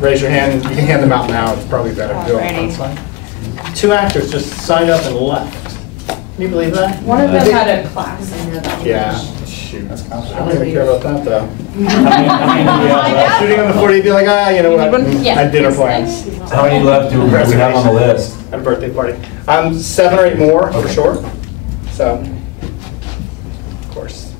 Raise your hand. You can hand them out now. It's probably better to do it on the front side. 2 actors just signed up and left. Can you believe that? One of them had a class. I know that. Yeah. Shoot. That's I don't even care about that though. Shooting on the 40, you'd be like, you know what? I had dinner plans. How many left do we have on the list? At a birthday party. 7 or 8 more for sure. So, of course,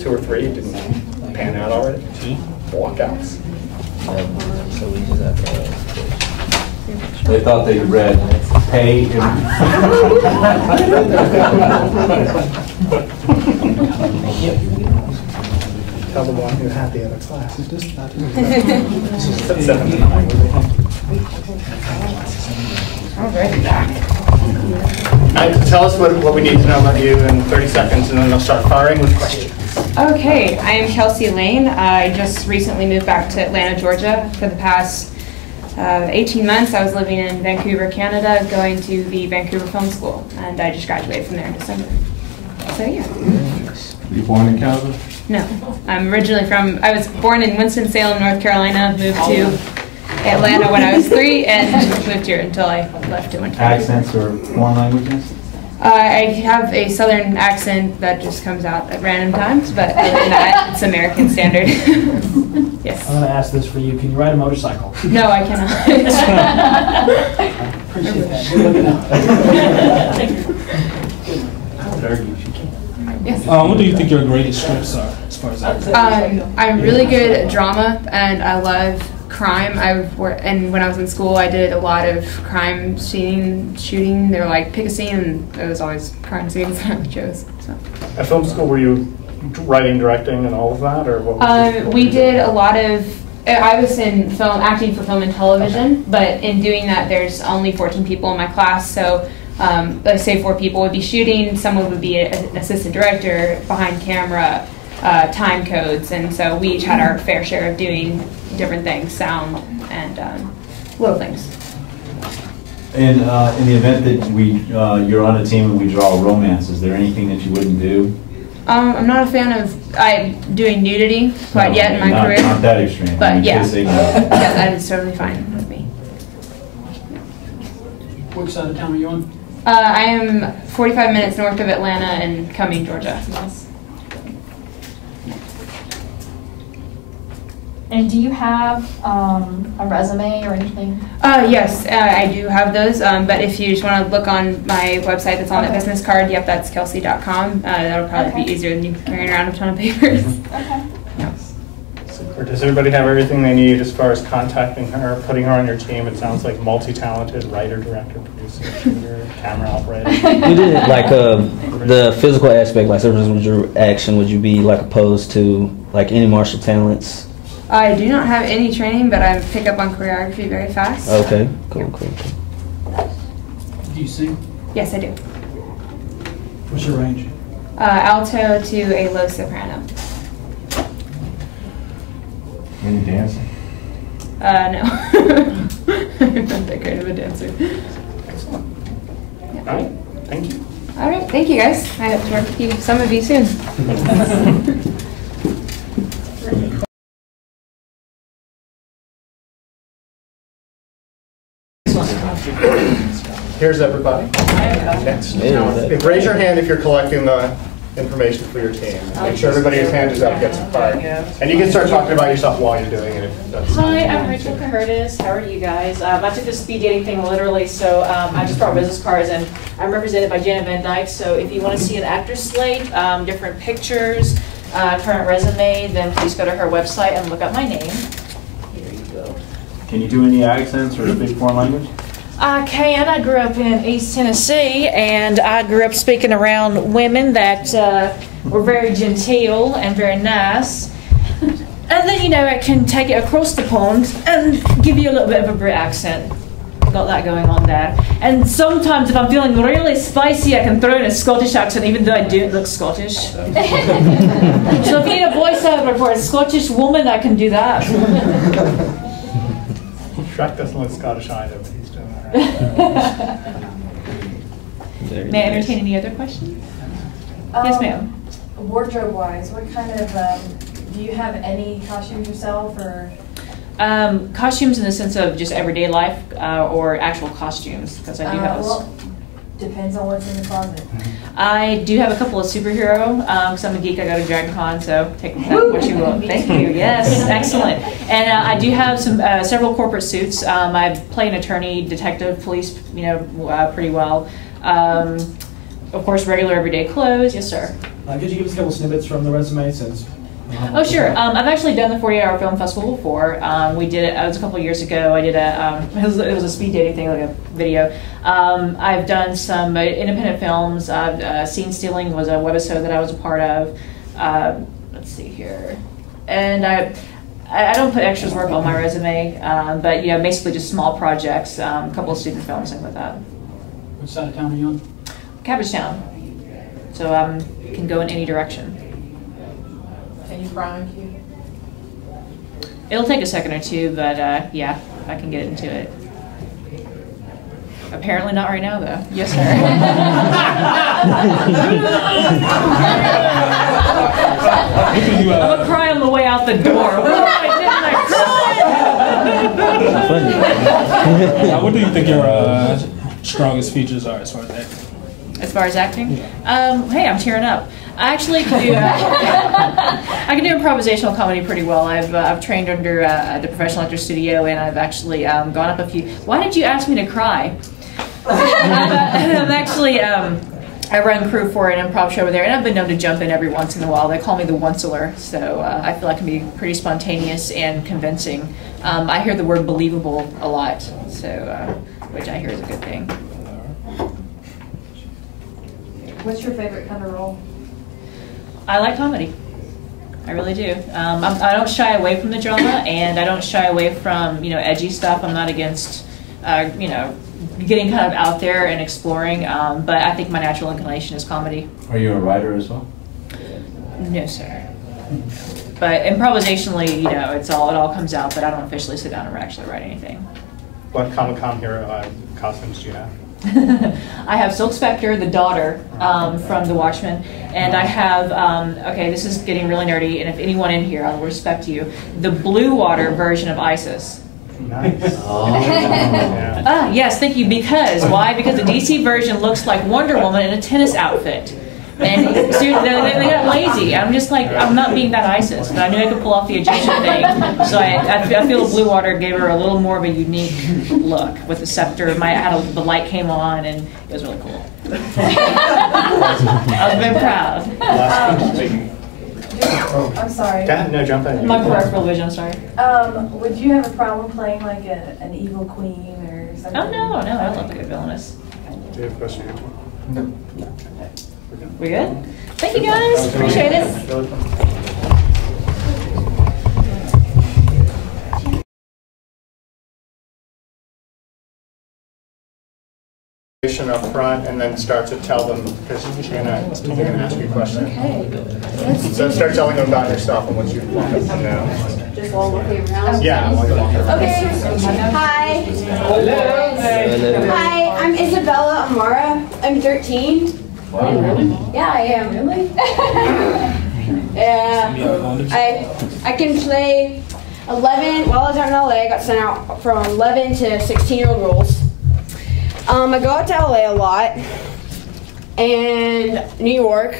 2 or 3 didn't pan out already. Walkouts. So we just have to. They thought they read pay. Tell the one who had the other class. Already back. Tell us what we need to know about you in 30 seconds, and then I'll start firing with questions. Okay, I am Kelsey Lane. I just recently moved back to Atlanta, Georgia. For the past 18 months, I was living in Vancouver, Canada, going to the Vancouver Film School, and I just graduated from there in December. So yeah. You born in Canada? No, I'm originally I was born in Winston-Salem, North Carolina, moved to Atlanta when I was 3, and moved here until I left and went to Vancouver. Accents or foreign languages? I have a southern accent that just comes out at random times, but other than that, it's American standard. Yes. I'm going to ask this for you. Can you ride a motorcycle? No, I cannot. Appreciate that. Good looking out. Yes. What do you think your greatest strengths are, as far as that goes? I'm really good at drama, and I love crime. And when I was in school, I did a lot of crime shooting. They were like, pick a scene, and it was always crime scenes that I chose. So. At film school, were you writing, directing, and all of that, or what was we did a lot of. I was in acting for film and television, but in doing that, there's only 14 people in my class, so. Let's say 4 people would be shooting, someone would be an assistant director, behind camera, time codes, and so we each had our fair share of doing different things, sound, and little things. And in the event that you're on a team and we draw a romance, is there anything that you wouldn't do? I'm not a fan of doing nudity quite yet in my career. Not that extreme. But yeah, kissing, yeah, that is totally fine with me. Which side of town are you on? I am 45 minutes north of Atlanta in Cumming, Georgia. And do you have a resume or anything? Yes, I do have those, but if you just want to look on my website that's on the business card, yep, that's kelsey.com. That'll probably be easier than you carrying around a ton of papers. Okay. Yeah. Super. Does everybody have everything they need as far as contacting her, putting her on your team? It sounds like multi-talented writer, director, producer, shooter, camera operator. You did like the physical aspect, like sometimes with your action, would you be like opposed to like any martial talents? I do not have any training, but I pick up on choreography very fast. Okay, cool. Do you sing? Yes, I do. What's your range? Alto to a low soprano. Any dancing? No. I'm not that great of a dancer. Excellent. All right. Thank you. All right. Thank you, guys. I hope to work with some of you soon. Here's everybody. Next. Raise your hand if you're collecting the information for your team. Make sure everybody whose hand is up gets a card. And you can start talking about yourself while you're doing it. Hi, I'm Rachael Curtis. How are you guys? I took the speed dating thing literally, so I just brought business cards, and I'm represented by Janet Van Dyke. So if you want to see an actor's slate, different pictures, current resume, then please go to her website and look up my name. Here you go. Can you do any accents or speak foreign language? I can. I grew up in East Tennessee, and I grew up speaking around women that were very genteel and very nice. And then, you know, I can take it across the pond and give you a little bit of a Brit accent. Got that going on there. And sometimes if I'm feeling really spicy, I can throw in a Scottish accent, even though I don't look Scottish. So if you need a voiceover for a Scottish woman, I can do that. Shrek doesn't look Scottish either, but he's doing all right. May I entertain any other questions? Yes, ma'am. Wardrobe-wise, what kind of, do you have any costumes yourself, or? Costumes in the sense of just everyday life or actual costumes? Because I do have. Well, depends on what's in the closet. I do have a couple of superhero, because I'm a geek, I go to Dragon Con, so take that what you will. Thank you, yes, excellent. And I do have some several corporate suits. I play an attorney, detective, police, pretty well. Of course, regular everyday clothes, yes sir. Could you give us a couple snippets from the resume since? Oh sure, I've actually done the 48-hour film festival before. We did it, it was a couple of years ago. I did it was a speed dating thing, like a video. I've done some independent films. Scene Stealing was a webisode that I was a part of. Let's see here. And I don't put extras work on my resume, but basically just small projects, a couple of student films, things like that. Which side of town are you on? Cabbagetown. So can go in any direction. Can you fry on cue? It'll take a second or two, but yeah, I can get into it. Apparently not right now, though. Yes, sir. I'm gonna cry on the way out the door. What do you think your strongest features are as far as acting? As far as acting, hey, I'm tearing up. I actually can do. I can do improvisational comedy pretty well. I've trained under the Professional Actor Studio, and I've actually gone up a few. Why did you ask me to cry? I'm actually. I run crew for an improv show over there, and I've been known to jump in every once in a while. They call me the onceler, so I feel I can be pretty spontaneous and convincing. I hear the word believable a lot, so which I hear is a good thing. What's your favorite kind of role? I like comedy. I really do. I don't shy away from the drama, and I don't shy away from edgy stuff. I'm not against getting kind of out there and exploring. But I think my natural inclination is comedy. Are you a writer as well? No, sir. But improvisationally, it all comes out. But I don't officially sit down and actually write anything. What Comic-Con hero costumes do you have? I have Silk Spectre, the daughter from The Watchmen, and I have, okay, this is getting really nerdy, and if anyone in here, I'll respect you, the Blue Water version of ISIS. Nice. Ah, yes, thank you, because, why? Because the DC version looks like Wonder Woman in a tennis outfit. And they got lazy. I'm just like, I'm not being that ISIS, but I knew I could pull off the Egyptian thing. So I feel Blue Water gave her a little more of a unique look with the scepter. The light came on, and it was really cool. I was very proud. I'm sorry. No, jump in. My peripheral vision, I'm sorry. Would you have a problem playing like an evil queen or something? Oh, no, I love a good villainous. Do you have a question? No. We good? Thank you, guys. Appreciate it. Up front, and then start to tell them, because they're gonna ask you a question. Okay. So start telling them about yourself and what you want them to know. Just while walking around? Yeah, while you're walking around. Okay. Hi. Hello. Hi, I'm Isabella Amara. I'm 13. Wow, really? Yeah, I am. Really? Yeah. I can play 11. While I was out in LA, I got sent out from 11 to 16-year-old roles. I go out to LA a lot, and New York.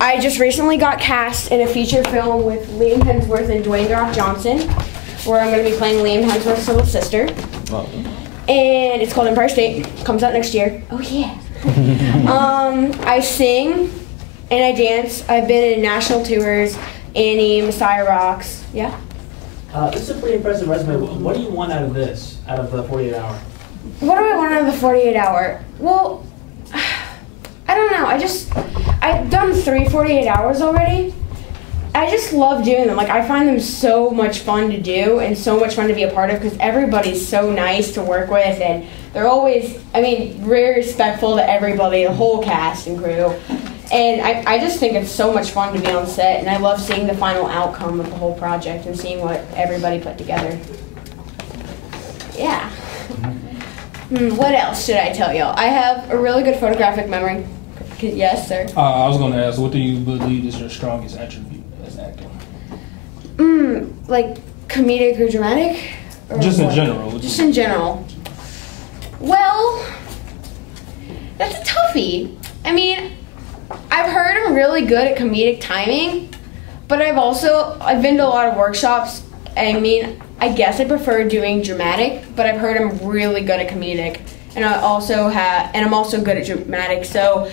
I just recently got cast in a feature film with Liam Hemsworth and Dwayne The Rock Johnson, where I'm going to be playing Liam Hemsworth's little sister. Oh. And it's called Empire State. Comes out next year. Oh yeah. I sing and I dance. I've been in national tours, Annie, Messiah Rocks. Yeah. This is a pretty impressive resume. What do you want out of this, out of the 48 hour? What do I want out of the 48 hour? Well, I don't know. I've done 3 48 hours already. I just love doing them. Like, I find them so much fun to do and so much fun to be a part of because everybody's so nice to work with, and they're always, very respectful to everybody, the whole cast and crew. And I just think it's so much fun to be on set, and I love seeing the final outcome of the whole project and seeing what everybody put together. Yeah. What else should I tell y'all? I have a really good photographic memory. Yes, sir. I was going to ask, what do you believe is your strongest attribute as acting? Like comedic or dramatic? Or Just in what? general. Just in general. Well, that's a toughie. I mean, I've heard I'm really good at comedic timing, but I've been to a lot of workshops. I mean, I guess I prefer doing dramatic, but I've heard I'm really good at comedic, and I'm also good at dramatic. So,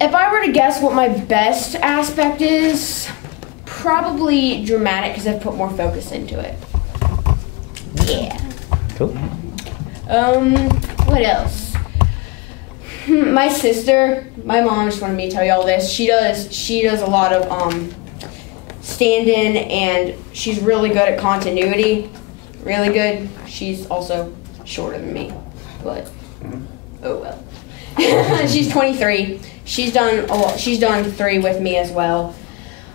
if I were to guess what my best aspect is, probably dramatic because I've put more focus into it. Yeah. Cool. What else? My sister, my mom just wanted me to tell you all this. She does a lot of stand-in, and she's really good at continuity. Really good. She's also shorter than me, but oh well. She's 23. She's done a lot. She's done 3 with me as well.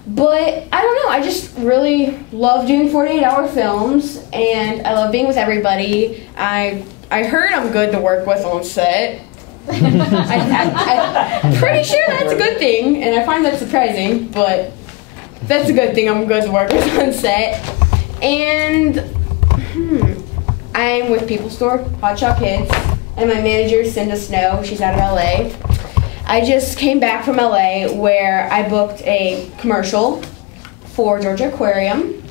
But I don't know. I just really love doing 48-hour films, and I love being with everybody. I heard I'm good to work with on set. I'm pretty sure that's a good thing, and I find that surprising, but that's a good thing. I'm good to work with on set. And I'm with People Store, Hot Shot Kids, and my manager, Cinda Snow. She's out of LA. I just came back from LA where I booked a commercial for Georgia Aquarium,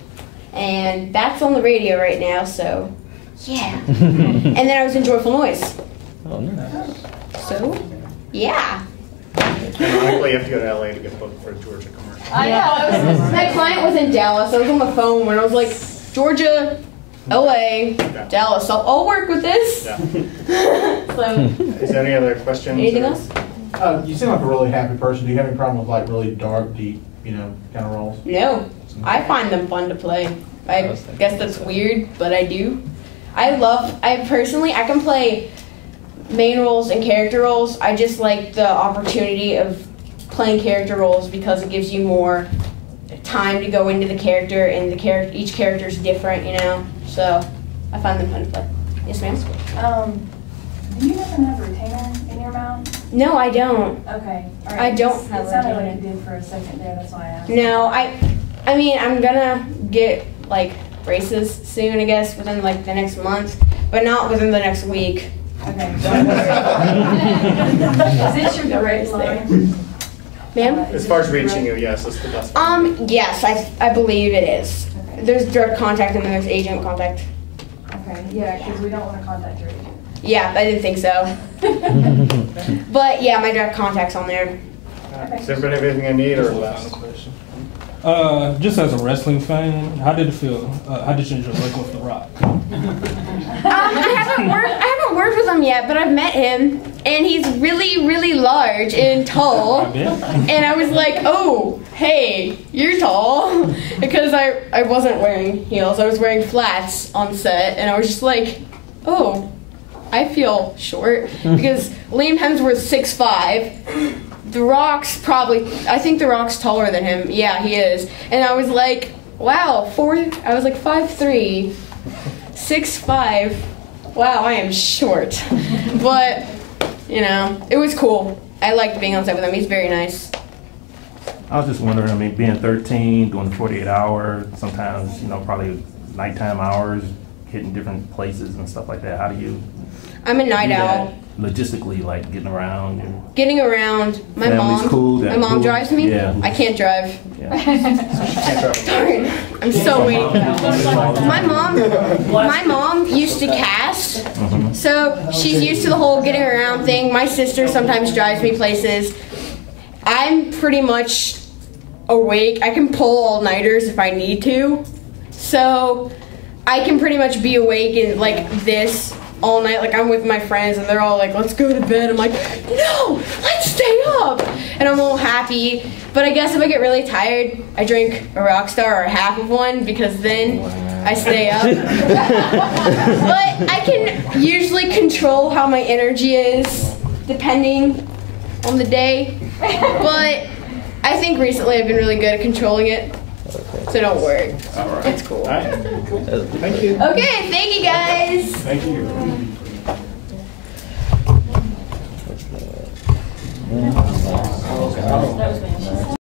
and that's on the radio right now, so yeah. And then I was in Joyful Noise. Oh, nice. So, yeah. Ironically, you have to go to LA to get booked for a Georgia commercial. I know. My client was in Dallas. I was on the phone when I was like, Georgia, LA, Dallas. I'll work with this. Yeah. So, Is there any other questions? anything or- else? You seem like a really happy person. Do you have any problem with like really dark, deep, kind of roles? No. I find them fun to play. I guess that's weird, but I do. I can play main roles and character roles. I just like the opportunity of playing character roles because it gives you more time to go into the character, and each character is different, So I find them fun to play. Yes, ma'am. Do you happen to have a retainer in your mouth? No, I don't. Okay. All right. I don't have It a sounded retainer. like you did for a second there. That's why I asked. No, I mean, I'm gonna get like braces soon, I guess, within like the next month, but not within the next week. Okay. Don't worry. Is this your direct line? Ma'am? As far as reaching you, yes, that's the best. Yes, I believe it is. There's direct contact and then there's agent contact. Okay. Yeah, because we don't want to contact your agent. Yeah, I didn't think so. But yeah, my direct contact's on there. Does everybody have anything I need or less? Just as a wrestling fan, how did it feel? How did you enjoy working with The Rock? I haven't worked with him yet, but I've met him, and he's really, really large and tall. And I was like, oh, hey, you're tall. Because I wasn't wearing heels. I was wearing flats on set, and I was just like, oh, I feel short. Because Liam Hemsworth's 6'5". The Rock's I think The Rock's taller than him. Yeah, he is. And I was like, wow, I was like 5'3", 6'5". Wow, I am short. But, it was cool. I liked being on set with him. He's very nice. I was just wondering, being 13, doing the 48-hour, sometimes, probably nighttime hours, hitting different places and stuff like that. How do you I'm a night do that owl. logistically, like getting around? Getting around. My Family's mom. cool, My that's mom cool. drives me. Yeah. I can't drive. Yeah. Darn. I'm so waiting. My mom used to cast, so she's used to the whole getting around thing. My sister sometimes drives me places. I'm pretty much awake. I can pull all-nighters if I need to. So I can pretty much be awake and like this all night. Like I'm with my friends and they're all like, let's go to bed. I'm like, no, let's stay up. And I'm all happy. But I guess if I get really tired, I drink a Rockstar or half of one because then I stay up. But I can usually control how my energy is depending on the day. But I think recently I've been really good at controlling it. So don't worry. All right. It's cool. All right. Cool. Thank you. Okay, thank you guys. Thank you. That was